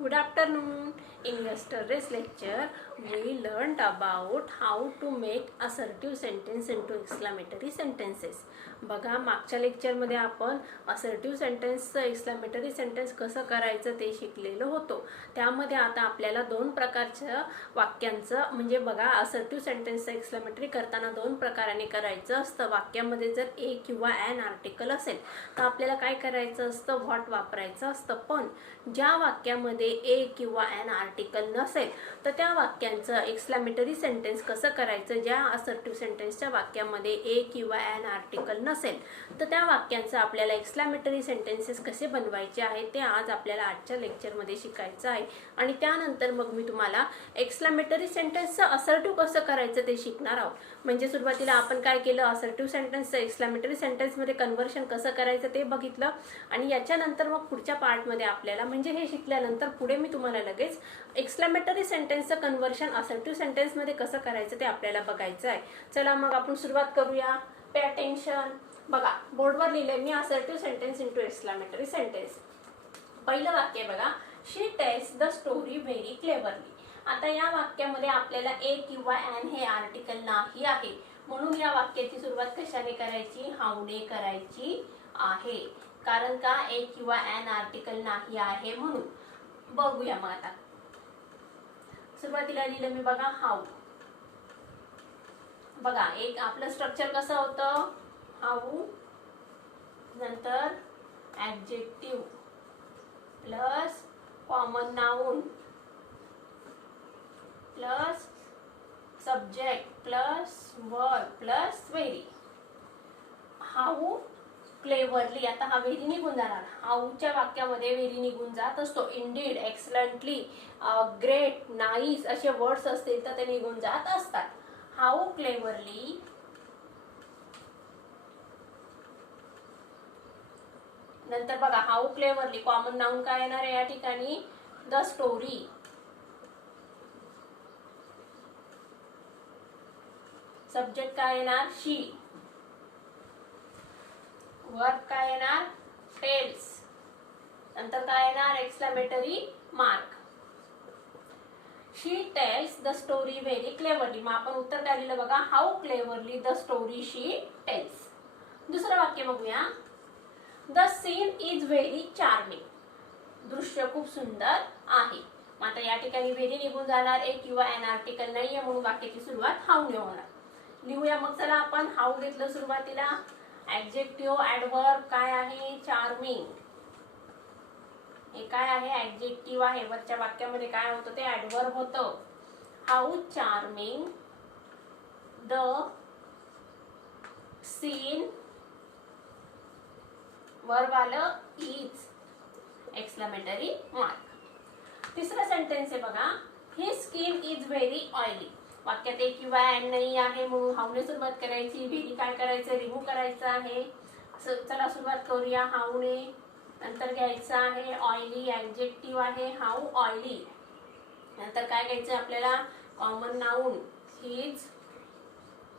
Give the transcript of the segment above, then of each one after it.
Good afternoon. In yesterday's lecture, we learned about how to make assertive sentence into exclamatory sentences. बघा, मागच्या लेक्चरमध्ये आपण assertive सेंटेन्सचं exclamatory sentence कसं करायचं ते शिकलेलो होतो. त्यामध्ये आता आपल्याला दोन प्रकारच्या वाक्यांचं म्हणजे बघा, असर्टिव्ह सेंटेन्सचं एक्सक्लेमेटरी करताना दोन प्रकाराने करायचं असतं. वाक्यामध्ये जर ए किंवा ॲन आर्टिकल असेल तर आपल्याला काय करायचं असतं, व्हॉट वापरायचं असतं. पण ज्या वाक्यामध्ये ए किंवा ॲन आर्टिकल नसेल तर त्या वाक्यांचं एक्सक्लेमेटरी सेंटेन्स कसं करायचं. ज्या असर्टिव्ह सेंटेन्सच्या वाक्यामध्ये ए किंवा ॲन आर्टिकल नसेल तर त्या वाक्यांचं आपल्याला एक्सक्लेमेटरी सेंटेन्सेस कसे बनवायचे आहे ते आज आपल्याला आजच्या लेक्चरमध्ये शिकायचं आहे. आणि त्यानंतर मग मी तुम्हाला एक्सक्लेमेटरी सेंटेन्सचं असर्टिव्ह कसं करायचं ते शिकणार आहोत. म्हणजे सुरुवातीला आपण काय केलं, असर्टिव्ह सेंटेन्सचं एक्सक्लेमेटरी सेंटेन्समध्ये कन्व्हर्शन कसं करायचं ते बघितलं. आणि याच्यानंतर मग पुढच्या पार्टमध्ये आपल्याला म्हणजे हे शिकल्यानंतर पुढे मी तुम्हाला लगेच एक्सक्लेमेटरी सेंटेन्सचं कन्व्हर्शन असर्टिव्ह सेंटेन्समध्ये कसं करायचं ते आपल्याला बघायचं आहे. चला मग आपण सुरुवात करूया. Pay attention. बघा, बोर्डवर लिहिले मी assertive sentence into exclamatory sentence. पहिलं वाक्य बघा, she tells the story very cleverly. आता या वाक्यामध्ये आपल्याला ए किंवा ॲन हे आर्टिकल नाही आहे, म्हणून या वाक्याची सुरुवात कशाने करायची, हाऊने करायची आहे. कारण का, ए किंवा ॲन आर्टिकल नाही आहे म्हणून. बघूया मग आता. सुरुवातीला लिहिलं मी बघा, हाऊ. बघा, एक आपलं स्ट्रक्चर कसं होतं, हाऊ नंतर adjective plus common noun plus subject plus verb plus very. How cleverly. आता हा व्हेरी निघून जाणार. हाऊच्या वाक्यामध्ये व्हेरी निघून जात असतो. इंडीड, एक्सलंटली, ग्रेट, नाईस असे वर्ड्स असतील तर ते निघून जात असतात. हाऊ क्लेवरली नंतर बघा, हाऊ क्लेवरली कॉमन नाउन काय येणार आहे या ठिकाणी, द स्टोरी. सब्जेक्ट काय येणार, शी. वर्ब काय येणार, टेल्स. नंतर काय येणार, exclamatory mark. She tells the story very cleverly. मग आपण उत्तर काय लिहिलं बघा, how cleverly the story she tells. दुसरं वाक्य बघूया, the scene is very charming. दृश्य खूप सुंदर आहे. मग आता या ठिकाणी व्हेरी निघून जाणार, ए किंवा ॲन आर्टिकल नाहीये म्हणून वाक्याची सुरुवात हाऊने होणार. लिहूया मग. चला आपण हाऊ घेतलं सुरुवातीला. ॲडजेक्टिव्ह ॲडवर्ब काय आहे, चार्मिंग. हे काय आहे, ॲडजेक्टिव्ह आहे. वरच्या वाक्यामध्ये काय होतं ते ॲडवर्ब होतं. How charming the scene. Verb आलं इज, एक्सक्लेमेटरी मार्क. तिसरा सेंटेन्स आहे बघा, his skin is very oily. वाक्यात ए किंवा ॲन नाही आहे म्हणून हाऊने सुरुवात करायची. व्हेरी काय करायचं, रिमूव्ह करायचं आहे. चला सुरुवात करूया हाऊने. नंतर घ्यायचं आहे ऑइली, ॲडजेक्टिव्ह आहे हाऊ ऑइली. नंतर काय घ्यायचं आपल्याला, कॉमन नाउन हिज.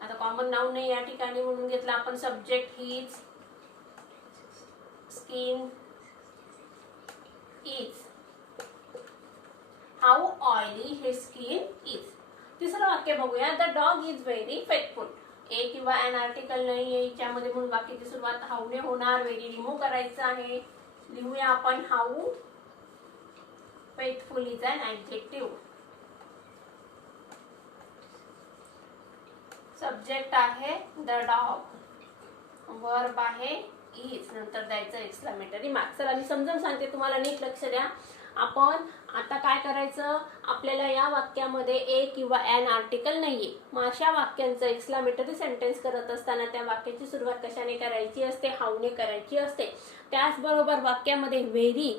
आता कॉमन नाउन नाही या ठिकाणी म्हणून घेतला आपण subject his. Skin is, how oily his skin is. तिसरं वाक्य बघूया, the dog is very faithful. A किंवा ॲन आर्टिकल नाही आहे याच्यामध्ये म्हणून वाक्याची सुरुवात हाऊने होणार. व्हेरी रिमूव्ह करायचं आहे. लिहूया आपण, how faithful is an adjective. Subject आहे द डॉग, वर्ब आहे इज, नंतर द्यायचं एक्सक्लेमेटरी मार्क. चला मी समजावून सांगते, तुम्हाला नीट लक्ष द्या. आपण आता काय करायचं, आपल्याला या वाक्यामध्ये ए किंवा ॲन आर्टिकल नाहीये. मग अशा वाक्यांचं एक्सक्लेमेटरी सेंटेन्स करत असताना त्या वाक्याची सुरुवात कशाने करायची असते, हाऊने करायची असते. त्याचबरोबर वाक्यामध्ये व्हेरी,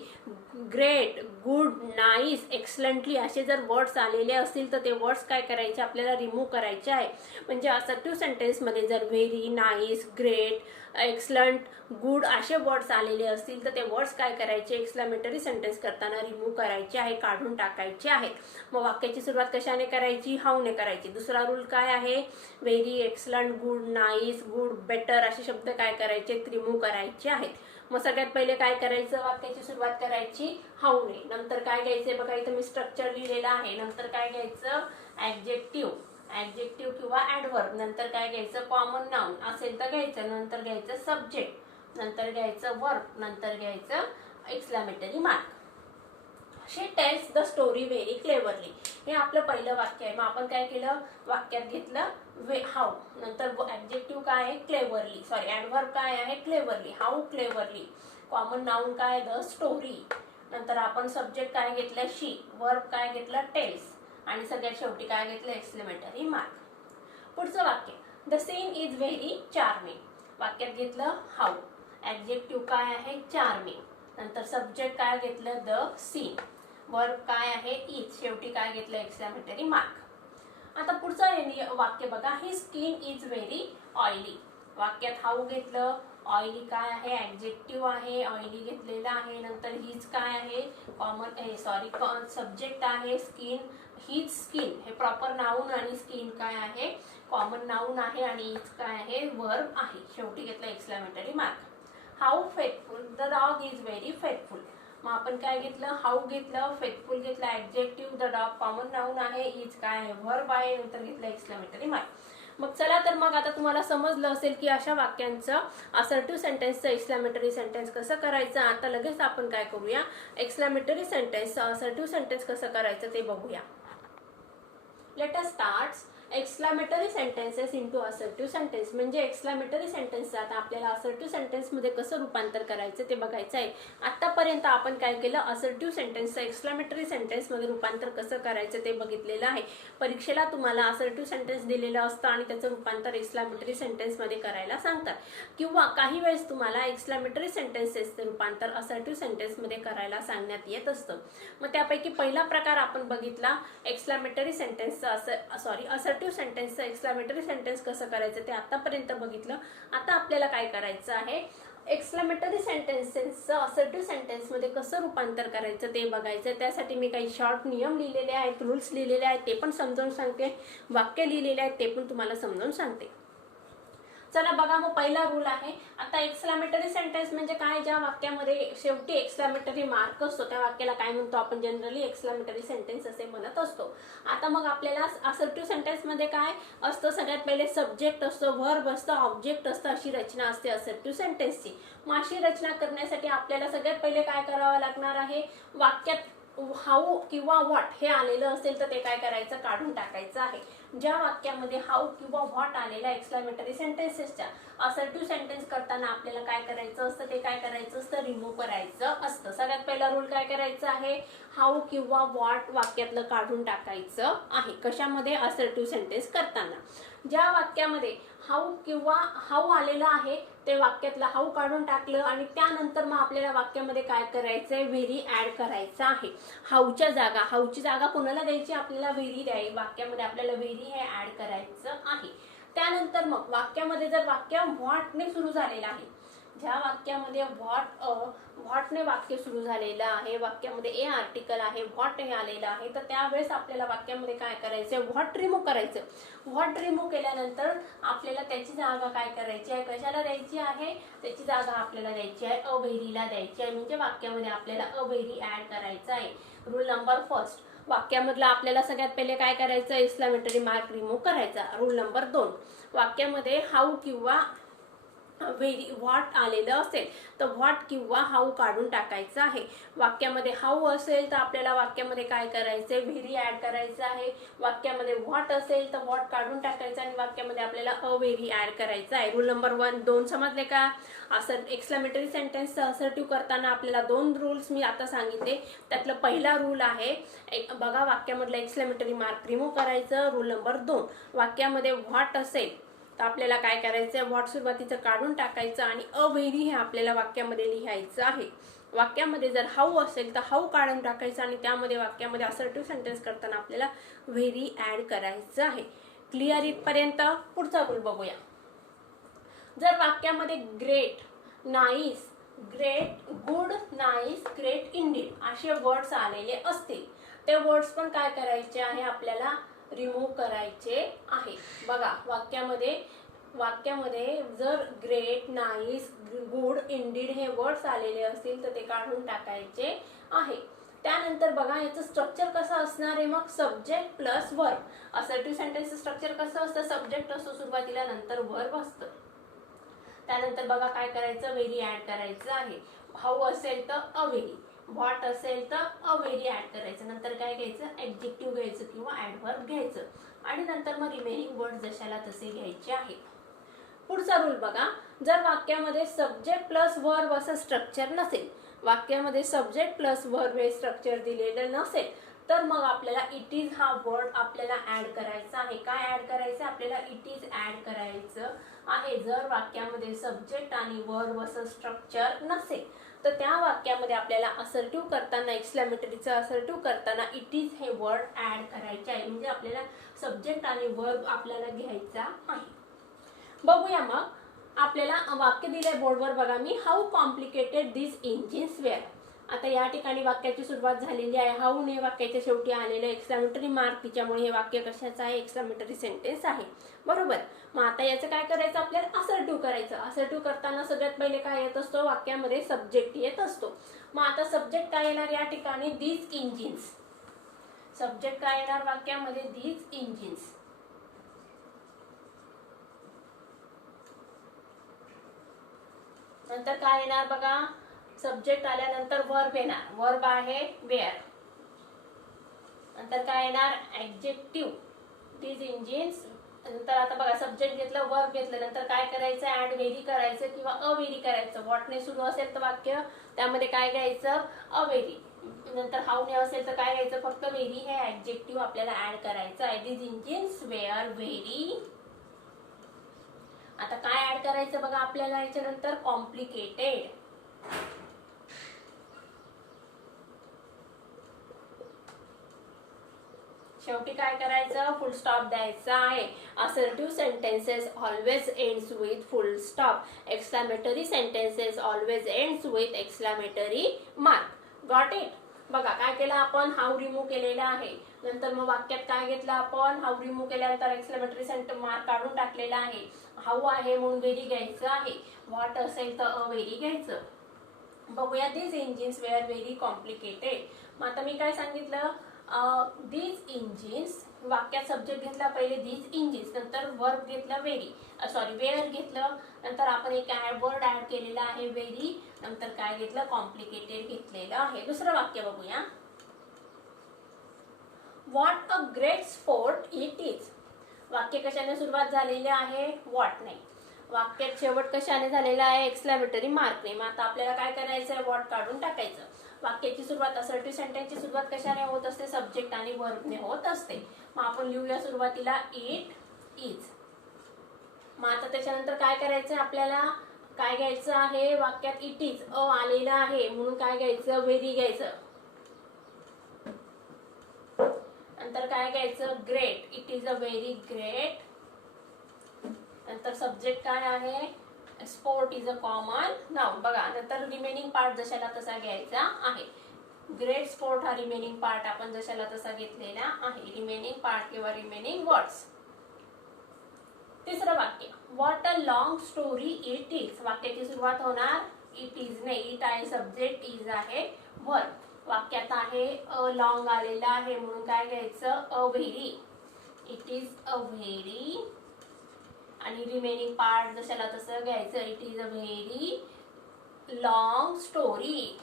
ग्रेट, गुड, नाईस, एक्सलंटली असे जर वर्ड्स आलेले असतील तर ते वर्ड्स काय करायचे, आपल्याला रिमूव्ह करायचे आहे. म्हणजे असर्टिव्ह सेंटेन्समध्ये जर very, nice, great, excellent, good असे वर्ड्स आलेले असतील तर ते वर्ड्स काय करायचे, एक्सक्लेमेटरी सेंटेन्स करताना रिमूव्ह करायचे आहे, काढून टाकायचे आहेत. मग वाक्याची सुरुवात कशाने करायची, हाऊने करायची. दुसरा रूल काय आहे, very, excellent, good, nice, good, better असे शब्द काय करायचे, रिमूव्ह करायचे आहेत. मग सगळ्यात पहिले काय करायचं, वाक्याची सुरुवात करायची हाऊने. नंतर काय घ्यायचंय बघा, इथं मी स्ट्रक्चर लिहिलेलं आहे. नंतर काय घ्यायचं, ऍडजेक्टिव्ह किंवा ऍडव्हर्ब. नंतर काय घ्यायचं, कॉमन नाउन असेल तर घ्यायचं. नंतर घ्यायचं सब्जेक्ट. नंतर घ्यायचं वर्ब. नंतर घ्यायचं exclamatory mark. She tells the story very cleverly. हे आपलं पहिलं वाक्य आहे. मग आपण काय केलं, वाक्यात घेतलं हाऊ. नंतर ऍडजेक्टिव्ह काय आहे, क्लेवरली. सॉरी, ऍडव्हर्ब काय आहे, cleverly. How cleverly. Common noun काय, द स्टोरी. नंतर आपण सब्जेक्ट काय घेतलं, शी. वर्ब काय घेतलं, टेल्स. आणि सगळ्यात शेवटी काय घेतलं, एक्सक्लेमेटरी मार्क. पुढचं वाक्य, the scene is very charming. वाक्यात घेतलं हाऊ. ऍडजेक्टिव्ह काय आहे, चार्मिंग. नंतर सब्जेक्ट काय घेतलं, द सीन. वर्ब काय आहे, इज. शेवटी काय घेतलं, एक्सक्लेमेटरी मार्क. आता पुढचं वाक्य बघा, ही स्किन इज व्हेरी ऑइली. वाक्यात हाऊ घेतलं, ऑइली काय आहे, ऍडजेक्टिव्ह आहे, ऑइली घेतलेलं आहे. नंतर हीच काय आहे, सब्जेक्ट आहे, स्किन. हीच स्किन हे प्रॉपर नाउन आणि स्किन काय आहे, कॉमन नाउन आहे. आणि हीच काय आहे, वर्ब आहे. शेवटी घेतलं exclamatory mark. How faithful, the dog is very faithful. मग आपण काय घेतलं, हाऊ घेतलं, फेथफुल घेतलं, adjective, the dog common noun आहे, इज काय आहे, वर्ब आहे. नंतर घेतलं एक्सक्लेमेटरी मार्क. मग चला तर मग आता तुम्हाला समजलं असेल की अशा वाक्यांचं असर्टिव्ह सेंटेन्सचं एक्सक्लेमेटरी सेंटेन्स कसं करायचं. आता लगेच आपण काय करूया, एक्सक्लेमेटरी सेंटेन्सचं असर्टिव्ह सेंटेन्स कसं करायचं ते बघूया. Let us start exclamatory sentences into assertive sentence. म्हणजे एक्सक्लेमेटरी सेंटेन्स आता आपल्याला असर्टिव्ह सेंटेन्समध्ये कसं रूपांतर करायचं ते बघायचं आहे. आतापर्यंत आपण काय केलं, असर्टिव्ह सेंटेन्सचं एक्सक्लेमेटरी सेंटेन्समध्ये रूपांतर कसं करायचं ते बघितलेलं आहे. परीक्षेला तुम्हाला असर्टिव्ह सेंटेन्स दिलेलं असतं आणि त्याचं रूपांतर एक्सक्लेमेटरी सेंटेन्समध्ये करायला सांगतात. किंवा काही वेळेस तुम्हाला एक्सक्लेमेटरी सेंटेन्सेसचं रूपांतर असर्टिव्ह सेंटेन्समध्ये करायला सांगण्यात येत असतं. मग त्यापैकी पहिला प्रकार आपण बघितला, एक्सक्लेमेटरी सेंटेन्सचं असर्टिव्ह सेंटेन्सचं एक्सक्लेमेटरी सेंटेन्स कसं करायचं ते आतापर्यंत बघितलं. आता आपल्याला काय करायचं आहे, एक्सक्लेमेटरी सेंटेन्सेसचं असर्टिव्ह सेंटेन्समध्ये कसं रूपांतर करायचं ते बघायचं. त्यासाठी मी काही शॉर्ट नियम लिहिलेले आहेत, रूल्स लिहिलेले आहेत, ते पण समजावून सांगते. वाक्य लिहिलेले आहेत ते पण तुम्हाला समजावून सांगते. चला बघा, मग पहिला रूल आहे. आता एक्सक्लेमेटरी सेंटेन्स म्हणजे काय, ज्या वाक्यामध्ये शेवटी एक्सक्लेमेटरी मार्क असतो त्या वाक्याला काय म्हणतो आपण, जनरली एक्सक्लेमेटरी सेंटेन्स असे म्हणत असतो. आता मग आपल्याला असर्टिव्ह सेंटेन्समध्ये काय असतं, सगळ्यात पहिले सब्जेक्ट असतो, वर्ब असतं, ऑब्जेक्ट असतं, अशी रचना असते असर्टिव्ह सेंटेन्सची. मग अशी रचना करण्यासाठी आपल्याला सगळ्यात पहिले काय करावं लागणार आहे, वाक्यात हाऊ किंवा व्हॉट हे आलेलं असेल तर ते काय करायचं, काढून टाकायचं आहे. ज्या वाक्यामध्ये हाऊ किंवा व्हॉट आलेल्या एक्सक्लेमेटरी सेंटेन्सेसच्या असर्टिव्ह सेंटेन्स करताना आपल्याला काय करायचं असतं, ते काय करायचं असतं, रिमूव्ह करायचं असतं. सगळ्यात पहिला रूल काय करायचा आहे, हाऊ किंवा व्हॉट वाक्यातलं काढून टाकायचं आहे. कशामध्ये, असर्टिव्ह सेंटेन्स करताना. ज्या वाक्यामध्ये हाऊ किंवा हाऊ आलेलं आहे ते वाक्यातलं हाऊ काढून टाकलं आणि त्यानंतर मग आपल्याला वाक्यामध्ये काय करायचंय, व्हेरी ऍड करायचं आहे. हाऊची जागा कोणाला द्यायची, आपल्याला व्हेरी वाक्यामध्ये आपल्याला व्हेरी हे ऍड करायचं आहे. त्यानंतर मग वाक्यामध्ये जर वाक्य व्हॉटने सुरू झालेलं आहे, ज्या वाक्यामध्ये व्हॉटने वाक्य सुरू झालेलं आहे, वाक्यामध्ये ए आर्टिकल आहे, व्हॉट हे आलेलं आहे, तर त्यावेळेस आपल्याला वाक्यामध्ये काय करायचं, व्हॉट रिमूव्ह करायचं. व्हॉट रिमूव्ह केल्यानंतर आपल्याला त्याची जागा काय करायची आहे, कशाला द्यायची आहे, त्याची जागा आपल्याला द्यायची आहे अव्हेरीला द्यायची आहे. म्हणजे वाक्यामध्ये आपल्याला अव्हेरी ऍड करायचं आहे. रूल नंबर फर्स्ट, वाक्यामधला आपल्याला सगळ्यात पहिले काय करायचं, एक्सक्लेमेटरी मार्क रिमूव्ह करायचा. रूल नंबर 2, वाक्यामध्ये हाऊ किंवा व्हॉट आलेलं असेल तर व्हॉट किंवा हाऊ काढून टाकायचं आहे. वाक्यामध्ये हाऊ असेल तर आपल्याला वाक्यामध्ये काय करायचंय, व्हेरी ऍड करायचं आहे. वाक्यामध्ये व्हॉट असेल तर व्हॉट काढून टाकायचं आणि वाक्यामध्ये आपल्याला अव्हेरी ऍड करायचं आहे. रूल नंबर 2 समजले का. एक्सक्लेमेटरी सेंटेन्सचं असर्टिव्ह करताना आपल्याला 2 रूल्स मी आता सांगितले. त्यातलं पहिला रूल आहे बघा, वाक्यामधलं एक्सक्लेमेटरी मार्क रिमूव्ह करायचं. रूल नंबर 2, वाक्यामध्ये व्हॉट असेल तर आपल्याला काय करायचं, व्हॉट सुरुवातीचं काढून टाकायचं आणि अव्हेरी हे आपल्याला वाक्यामध्ये लिहायचं आहे. वाक्यामध्ये जर हाऊ असेल तर हाऊ काढून टाकायचं आणि त्यामध्ये वाक्यामध्ये असर्टिव्ह सेंटेन्स करताना आपल्याला व्हेरी ऍड करायचं आहे. क्लिअर इथपर्यंत. पुढचा रूल बघूया. जर वाक्यामध्ये great, nice, great, good, nice, great, Indeed असे वर्ड्स आलेले असतील ते वर्ड्स पण काय करायचे आहे, आपल्याला रिमूव्ह करायचे आहे. बघा, वाक्यामध्ये वाक्यामध्ये जर ग्रेट, नाईस, गुड, इंडीड हे वर्ड्स आलेले असतील तर ते काढून टाकायचे आहे. त्यानंतर बघा याचं स्ट्रक्चर कसं असणार आहे, मग सब्जेक्ट प्लस वर्ब. असर्टिव्ह सेंटेन्सचं स्ट्रक्चर कसं असतं, सब्जेक्ट असतो सुरुवातीला, नंतर वर्ब असतं. त्यानंतर बघा काय करायचं, व्हेरी ऍड करायचं आहे. हाऊ असेल तर अ व्हेरी, व्हॉट असेल तर अ व्हेरी ऍड करायचं. नंतर काय घ्यायचं, ऍडजेक्टिव्ह घ्यायचं किंवा ऍडव्हर्ब घ्यायचं. आणि नंतर मग रिमेनिंग वर्ड जशाला तसे घ्यायचे आहे. पुढचा रूल बघा, जर वाक्यामध्ये सब्जेक्ट प्लस वर्ब असं स्ट्रक्चर नसेल, वाक्यामध्ये सब्जेक्ट प्लस वर्ब हे स्ट्रक्चर दिलेलं नसेल, तर मग आपल्याला इट इज हा वर्ड आपल्याला ऍड करायचा आहे. काय ऍड करायचं, आपल्याला इट इज ऍड करायचं आहे. जर वाक्यामध्ये सब्जेक्ट आणि वर्ब असं स्ट्रक्चर नसेल तर त्या वाक्यामध्ये आपल्याला असर्टिव्ह करताना, एक्सक्लेमेटरीचं असर्टिव्ह करताना इट इज हे वर्ड ऍड करायचे आहे. म्हणजे आपल्याला सब्जेक्ट आणि वर्ब आपल्याला घ्यायचा आहे. बघूया मग आपल्याला वाक्य दिलंय बोर्डवर बघा मी, how complicated this engines were. आता या ठिकाणी वाक्याची सुरुवात झालेली आहे. हाऊ ने वाक्याच्या शेवटी आलेलं एक्सक्लेमेटरी मार्क, तिच्यामुळे हे वाक्य कशाचं आहे, एक्सक्लेमेटरी सेंटेन्स आहे, बरोबर. मग आता याचं काय करायचं, आपल्याला असर्टिव्ह करायचं. असर्टिव्ह करताना सगळ्यात पहिले काय येत असतो, वाक्यामध्ये सब्जेक्ट येत असतो. मग आता सब्जेक्ट काय येणार या ठिकाणी, दीज इंजिन्स. सब्जेक्ट काय येणार वाक्यामध्ये, दीज इंजिन्स. नंतर काय येणार बघा, सब्जेक्ट आल्यानंतर वर्ब येणार. वर्ब आहे वेअर. नंतर काय येणार, ऍडजेक्टिव्ह, दीज इंजिन्स. नंतर आता बघा सब्जेक्ट घेतलं, वर्ब घेतलं, नंतर काय करायचं, ऍड व्हेरी करायचं किंवा अ व्हेरी करायचं. व्हॉटने सुरू असेल तर वाक्य त्यामध्ये काय घ्यायचं, अ व्हेरी. नंतर हाऊने असेल तर काय घ्यायचं, फक्त व्हेरी हे ऍडजेक्टिव्ह आपल्याला ऍड करायचं आहे. These engines were very. आता काय ऍड करायचं बघा आपल्याला याच्यानंतर, कॉम्प्लिकेटेड. शेवटी काय करायचं, फुल स्टॉप द्यायचा आहे. Assertive sentences always ends with full stop. Exclamatory sentences always ends with exclamatory mark. Got it. बघा काय केलं आपण, हाऊ रिमूव्ह केलेला आहे. नंतर मग वाक्यात काय घेतलं आपण, हाऊ रिमूव्ह केल्यानंतर एक्सक्लेमेटरी सेंटेन्स मार्क काढून टाकलेला आहे. हाऊ आहे म्हणून व्हेरी घ्यायचं आहे. व्हॉट असेल तर अ व्हेरी घ्यायचं. बघूया, these engines were very complicated. मग आता मी काय सांगितलं, दीज इंजिन्स, वाक्यात सब्जेक्ट घेतला पहिले दीज इंजिन्स, नंतर वर्ब घेतला व्हेरी, सॉरी वेअर घेतलं, नंतर आपण एक वर्ड ऍड केलेला आहे व्हेरी, नंतर काय घेतलं, कॉम्प्लिकेटेड घेतलेलं आहे. दुसरं वाक्य बघूया, what a great sport it is. वाक्य कशाने सुरुवात झालेली आहे, व्हॉट नाही. वाक्यात शेवट कशाने झालेला आहे, एक्सक्लेमेटरी मार्कने. मग आता आपल्याला काय करायचं आहे, व्हॉट काढून टाकायचं. वाक्याची सुरुवात, असर्टिव्ह सेंटेन्सची सुरुवात कशाने होत असते, सब्जेक्ट आणि वर्बने होत असते. मग आपण लिहूया सुरुवातीला इट इज. मग आता त्याच्यानंतर काय करायचं, आपल्याला काय घ्यायचं आहे, वाक्यात इट इज अ आलेला आहे म्हणून काय घ्यायचं, व्हेरी घ्यायचं. नंतर काय घ्यायचं, great, it is a very great. नंतर सब्जेक्ट काय आहे, sport is a common noun. बघा नंतर रिमेनिंग पार्ट जशाला तसा घ्यायचा आहे. ग्रेट स्पोर्ट हा रिमेनिंग पार्ट आपण जशाला तसा घेतलेला आहे. रिमेनिंग पार्ट किंवा रिमेनिंग वर्ड्स. तिसरं वाक्य, what a long story it is. वाक्याची सुरुवात होणार इट इज ने, इट आहे सब्जेक्ट, इज आहे वर्ब. वाक्यात आहे अ लॉंग आलेला आहे म्हणून काय घ्यायचं, a very, it is a very. आणि रिमेनिंग पार्ट जशाला तसं घ्यायचं, it is a very long story.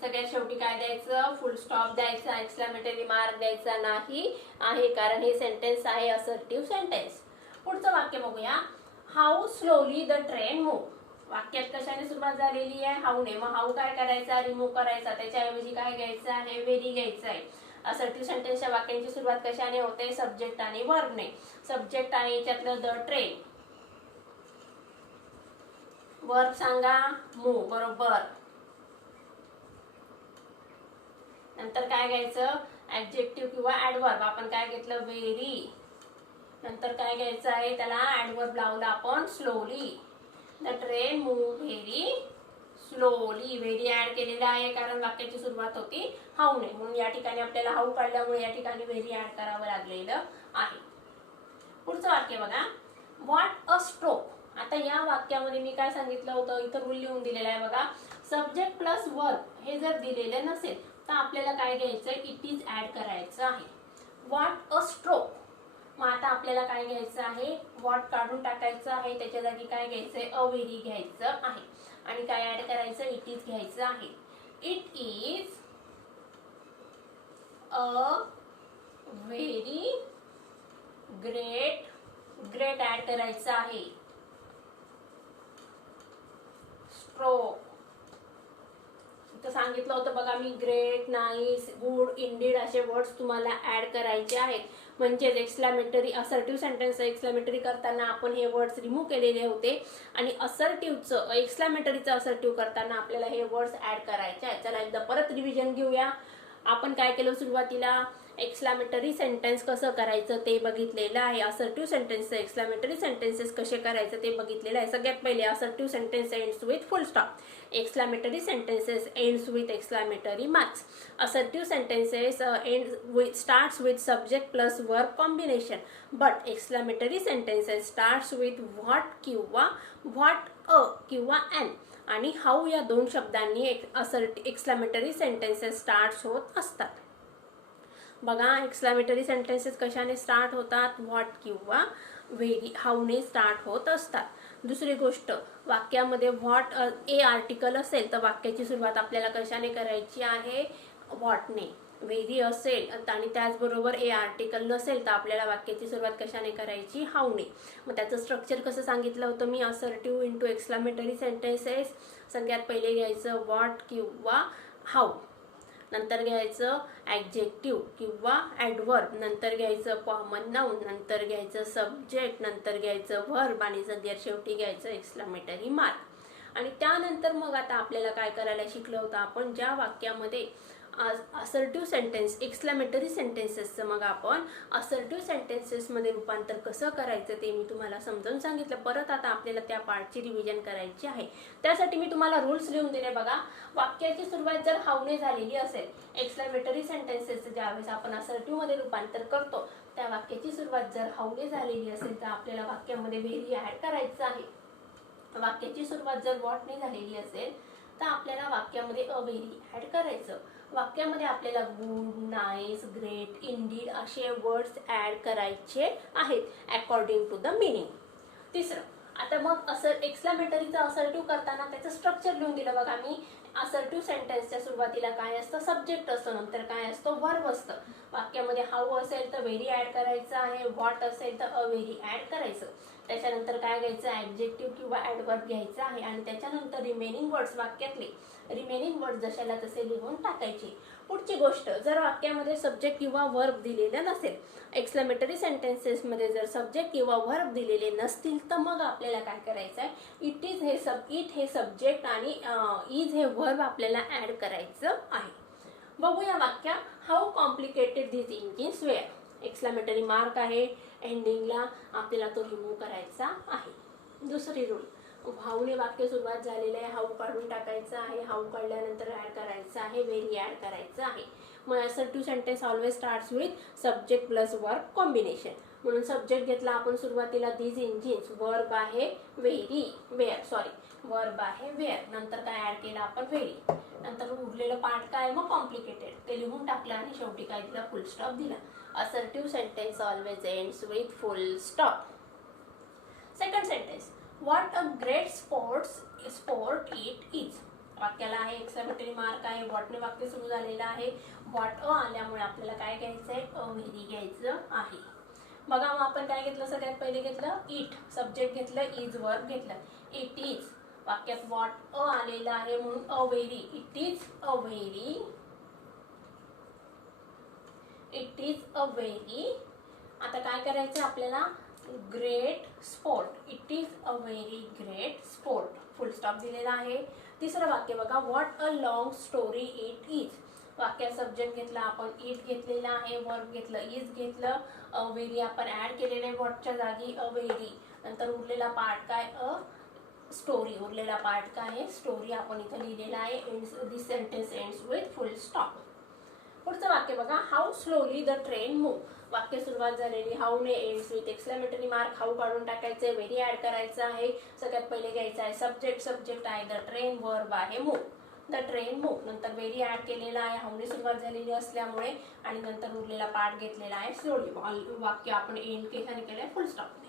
सगळ्यात शेवटी काय द्यायचं, फुल स्टॉप द्यायचा. एक्सक्लेमेटरी मार्क द्यायचा नाही आहे कारण हे सेंटेन्स आहे असर्टिव्ह सेंटेन्स. पुढचं वाक्य बघूया, how slowly the train move. वाक्यात कशाने सुरुवात झालेली आहे, हाऊने. मग हाऊ काय करायचा, रिमूव्ह करायचा. त्याच्याऐवजी काय घ्यायचं आहे, व्हेरी घ्यायचं आहे. असर्टिव्ह सेंटेन्सच्या वाक्यांची सुरुवात कशाने होते, सब्जेक्ट आणि वर्बने. सब्जेक्ट आणि याच्यातलं द ट्रेन, वर्ब सांगा मूव्ह, बरोबर. नंतर काय घ्यायचं, ऍडजेक्टिव्ह किंवा ऍडवर्ब. आपण काय घेतलं, व्हेरी. नंतर काय घ्यायचं आहे, त्याला ऍडवर्ब लावला आपण, slowly. The train move very slowly. Very add केलेला आहे कारण वाक्याची सुरुवात होती हाऊ ने, म्हणून या ठिकाणी आपल्याला हाऊ काढल्यामुळे या ठिकाणी व्हेरी ऍड करावं लागलेलं आहे. पुढचं वाक्य बघा, व्हॉट अ स्ट्रोक. आता या वाक्यामध्ये मी काय सांगितलं होतं, इथं रूल लिहून दिलेला आहे बघा, सब्जेक्ट प्लस वर्ब हे जर दिलेलं नसेल तर आपल्याला काय घ्यायचं, इट इज ऍड करायचं आहे. What a stroke. मग आता आपल्याला काय घ्यायचं आहे, व्हॉट काढून टाकायचं आहे, त्याच्या जागी काय घ्यायचंय, अ व्हेरी घ्यायचं आहे आणि काय ऍड करायचं, इट इज घ्यायचं आहे. It is a very great, great add करायचं आहे. स्ट्रोक इथं सांगितलं होतं बघा मी, ग्रेट, नाईस, गुड, इंडीड असे वर्ड्स तुम्हाला ऍड करायचे आहेत. म्हणजेच एक्सक्लेमेटरी असर्टिव्ह सेंटेन्स एक्सक्लेमेटरी करताना आपण हे वर्ड्स रिमूव्ह केलेले होते आणि असर्टिव्हचं एक्सक्लेमेटरीचं असर्टिव्ह करताना आपल्याला हे वर्ड्स ऍड करायचे आहेत. चला एकदा परत रिव्हिजन घेऊया. आपण काय केलं, सुरुवातीला एक्सक्लेमेटरी सेंटेन्स कसं करायचं ते बघितलेलं आहे. असर्टिव्ह सेंटेन्स एक्सक्लेमेटरी सेंटेन्सेस कसे करायचं ते बघितलेलं आहे. सगळ्यात पहिले assertive sentence ends with full stop, exclamatory sentences ends with exclamatory marks. Assertive sentences starts with subject plus verb combination, but exclamatory sentences starts with what किंवा what a किंवा an आणि हाऊ या दोन शब्दांनी एक्सक्लेमेटरी सेंटेन्सेस स्टार्ट होत असतात. बघा exclamatory sentences कशाने स्टार्ट होतात, व्हॉट किंवा व्हेरी, हाऊने स्टार्ट होत असतात. दुसरी गोष्ट, वाक्यामध्ये व्हॉट ए आर्टिकल असेल तर वाक्याची सुरुवात आपल्याला कशाने करायची आहे, व्हॉटने. व्हेरी असेल आणि त्याचबरोबर ए आर्टिकल नसेल तर आपल्याला वाक्याची सुरुवात कशाने करायची, हाऊने. मग त्याचं स्ट्रक्चर कसं सांगितलं होतं मी, असर्टिव्ह इंटू एक्सक्लेमेटरी सेंटेन्सेस. सगळ्यात पहिले घ्यायचं व्हॉट किंवा हाऊ, नंतर घ्यायचं ॲडजेक्टिव्ह किंवा ॲडवर्ब, नंतर घ्यायचं कॉमन नाऊन, नंतर घ्यायचं सब्जेक्ट, नंतर घ्यायचं व्हर्ब आणि सगळ्यात शेवटी घ्यायचं एक्सक्लेमेटरी मार्क. आणि त्यानंतर मग आता आपल्याला काय करायला शिकलं होतं आपण, ज्या वाक्यामध्ये असर्टिव्ह सेंटेन्स एक्सक्लेमेटरी सेंटेन्सेसचं मग आपण असर्टिव्ह सेंटेन्सेसमध्ये रूपांतर कसं करायचं ते मी तुम्हाला समजावून सांगितलं. परत आता आपल्याला त्या पार्टची रिव्हिजन करायची आहे. त्यासाठी मी तुम्हाला रूल्स लिहून दिले बघा. वाक्याची सुरुवात जर हाऊने झालेली असेल, एक्सक्लेमेटरी सेंटेन्सेसचं ज्यावेळेस आपण असर्टिव्ह मध्ये रूपांतर करतो त्या वाक्याची सुरुवात जर हाऊने झालेली असेल तर आपल्याला वाक्यामध्ये व्हेरी ऍड करायचं आहे. वाक्याची सुरुवात जर व्हॉटने झालेली असेल तर आपल्याला वाक्यामध्ये अ व्हेरी ऍड करायचं. वाक्यामध्ये आपल्याला गुड, नाईस, ग्रेट, इंडीड असे वर्ड्स ऍड करायचे आहेत अकॉर्डिंग टू द मिनिंग. तिसरं, आता मग एक्सक्लेमेटरीचं असर्टिव्ह करताना त्याचं स्ट्रक्चर लिहून दिलं बघा मी. असर्टिव्ह सेंटेन्सच्या सुरुवातीला काय असतं, सब्जेक्ट असतं, नंतर काय असतो, वर्ब असतं. वाक्यामध्ये हाऊ असेल तर व्हेरी ऍड करायचं आहे, व्हॉट असेल तर अ व्हेरी ऍड करायचं. त्याच्यानंतर काय घ्यायचं, ॲडजेक्टिव्ह किंवा ॲडवर्ब घ्यायचं आहे आणि त्याच्यानंतर रिमेनिंग वर्ड्स, वाक्यातले रिमेनिंग वर्ड जशाला तसे लिहून टाकायचे. पुढची गोष्ट, जर वाक्यामध्ये सब्जेक्ट किंवा वर्ब दिलेलं नसेल, एक्सक्लेमेटरी सेंटेन्सेसमध्ये जर सब्जेक्ट किंवा वर्ब दिलेले नसतील तर मग आपल्याला काय करायचं आहे, इट हे सब्जेक्ट आणि इज हे वर्ब आपल्याला ऍड करायचं आहे. बघूया वाक्य, how complicated this engines were. Exclamatory mark आहे, एंडिंगला आपल्याला तो रिमूव्ह करायचा आहे. दुसरी रूल, हाऊने वाक्य सुरुवात झालेलं आहे, हाऊ काढून टाकायचं आहे, हाऊ काढल्यानंतर ऍड करायचं आहे, व्हेरी ऍड करायचं आहे. मग assertive sentence always starts with subject plus verb combination. म्हणून सब्जेक्ट घेतला आपण सुरुवातीला दिस इंजिन्स, वर्ब आहे वर्ब आहे वेअर, नंतर काय ऍड केलं आपण, व्हेरी. नंतर उरलेलं पार्ट काय, मग कॉम्प्लिकेटेड, ते लिहून टाकलं आणि शेवटी काय दिलं, फुल स्टॉप दिला. Assertive sentence always ends with full stop. Second sentence, what a great sport it is. वाक्याला आहे एक्सक्लेमेटरी मार्क आहे, व्हॉटने वाक्य सुरू झालेलं आहे, व्हॉट अ आल्यामुळे आपल्याला काय घ्यायचं आहे, अ व्हेरी घ्यायचं आहे. बघा मग आपण काय घेतलं, सगळ्यात पहिले घेतलं इट, सब्जेक्ट घेतलं, इज वर्ब घेतलं, इट इज. वाक्यात व्हॉट अ आलेलं आहे म्हणून a very, it is a very. आता काय करायचं आपल्याला, great sport, it is a very great sport, full stop दिलेला आहे. तिसरं वाक्य बघा, what a long story it is. वाक्यात सब्जेक्ट घेतला आपण, इट घेतलेला आहे, वर्ब घेतलं, इज घेतलं, अ व्हेरी आपण ऍड केलेलं आहे व्हॉटच्या जागी, अ व्हेरी. नंतर उरलेला पार्ट काय, अ स्टोरी, उरलेला पार्ट काय आहे, स्टोरी आपण इथं लिहिलेला आहे. This sentence ends with full stop. पुढचं वाक्य बघा, how slowly the train move. वाक्य सुरुवात झालेली, हाऊ ने ends with exclamatory mark, how काढून टाकायचे, व्हेरी ऍड करायचं आहे. सगळ्यात पहिले घ्यायचं आहे सब्जेक्ट, सब्जेक्ट आहे द ट्रेन, वर्ब आहे मूव, द ट्रेन मूव. नंतर व्हेरी ऍड केलेला आहे हाऊने सुरुवात झालेली असल्यामुळे, आणि नंतर उरलेला पार्ट घेतलेला आहे स्लोली. वाक्य आपण एंड केसाने केलं आहे फुल स्टॉपने.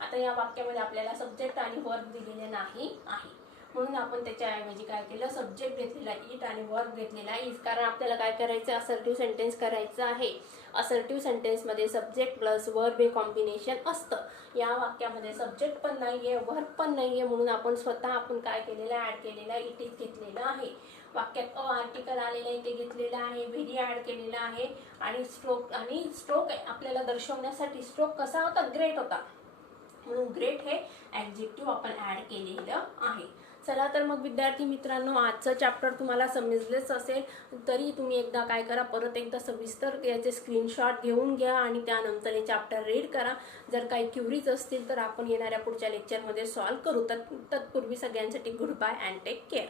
आता या वाक्यामध्ये आपल्याला सब्जेक्ट आणि वर्ब दिलेले नाही आहे, म्हणून आपण त्याच्याऐवजी काय केलं, सब्जेक्ट घेतलेला इट आणि वर्ब घेतलेला इज. कारण आपल्याला काय करायचं, असर्टिव्ह सेंटेन्स करायचं आहे. असर्टिव्ह सेंटेन्समध्ये सब्जेक्ट प्लस वर्ब हे कॉम्बिनेशन असतं. या वाक्यामध्ये सब्जेक्ट पण नाहीये, वर्ब पण नाहीये, म्हणून आपण स्वतः काय केलेलं ऍड केलेलं इट इज घेतलेलं आहे. वाक्यात आर्टिकल आलेलं आहे ते घेतलेलं आहे, व्हेरी ऍड केलेलं आहे, आणि स्ट्रोक आपल्याला दर्शवण्यासाठी स्ट्रोक कसा होता, ग्रेट होता, म्हणून ग्रेट हे ॲडजेक्टिव्ह आपण ऍड केलेलं आहे. चला तर मग विद्यार्थी मित्रांनो, आजचं चॅप्टर तुम्हाला समजलेच असेल. तरी तुम्ही एकदा काय करा, परत एकदा सविस्तर याचे स्क्रीनशॉट घेऊन घ्या आणि त्यानंतर हे चॅप्टर रीड करा. जर काही क्युरीज असतील तर आपण येणाऱ्या पुढच्या लेक्चरमध्ये सॉल्व्ह करू. तत्पूर्वी सगळ्यांसाठी goodbye and take care.